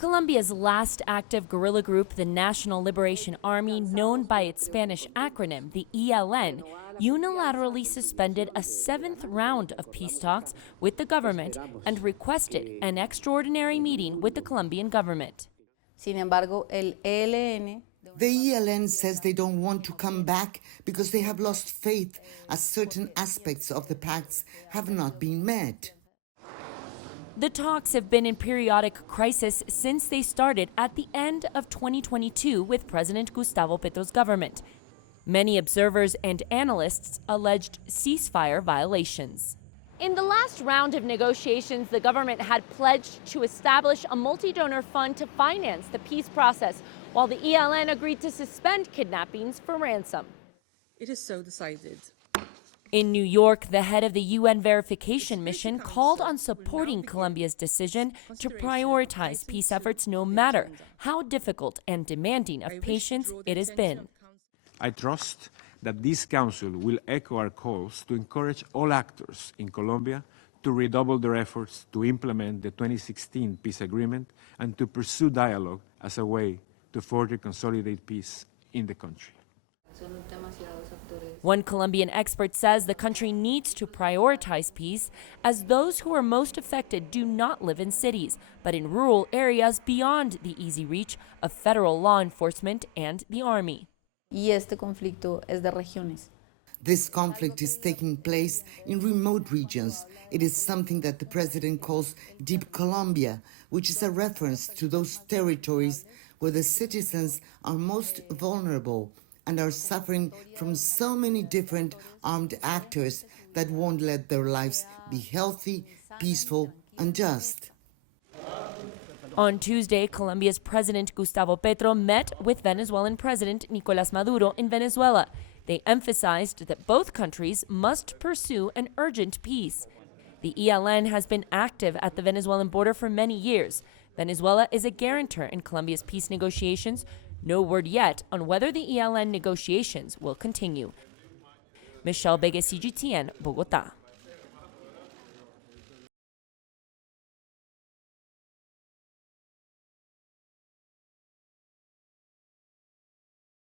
Colombia's last active guerrilla group, the National Liberation Army, known by its Spanish acronym, the ELN, unilaterally suspended a seventh round of peace talks with the government and requested an extraordinary meeting with the Colombian government. Sin embargo, el ELN The ELN says they don't want to come back because they have lost faith as certain aspects of the pacts have not been met. The talks have been in periodic crisis since they started at the end of 2022 with President Gustavo Petro's government. Many observers and analysts alleged ceasefire violations. In the last round of negotiations, the government had pledged to establish a multi-donor fund to finance the peace process, while the ELN agreed to suspend kidnappings for ransom. It is so decided. In New York, the head of the UN verification mission called on supporting Colombia's decision to prioritize peace efforts no matter how difficult and demanding of patience it has been. I trust that this Council will echo our calls to encourage all actors in Colombia to redouble their efforts to implement the 2016 peace agreement and to pursue dialogue as a way to further consolidate peace in the country. One Colombian expert says the country needs to prioritize peace, as those who are most affected do not live in cities, but in rural areas beyond the easy reach of federal law enforcement and the army. y este conflicto es de regiones. This conflict is taking place in remote regions. It is something that the president calls Deep Colombia, which is a reference to those territories where the citizens are most vulnerable and are suffering from so many different armed actors that won't let their lives be healthy, peaceful, and just. On Tuesday, Colombia's President Gustavo Petro met with Venezuelan President Nicolás Maduro in Venezuela. They emphasized that both countries must pursue an urgent peace. The ELN has been active at the Venezuelan border for many years. Venezuela is a guarantor in Colombia's peace negotiations. No word yet on whether the ELN negotiations will continue. Michelle Begue, CGTN, Bogotá.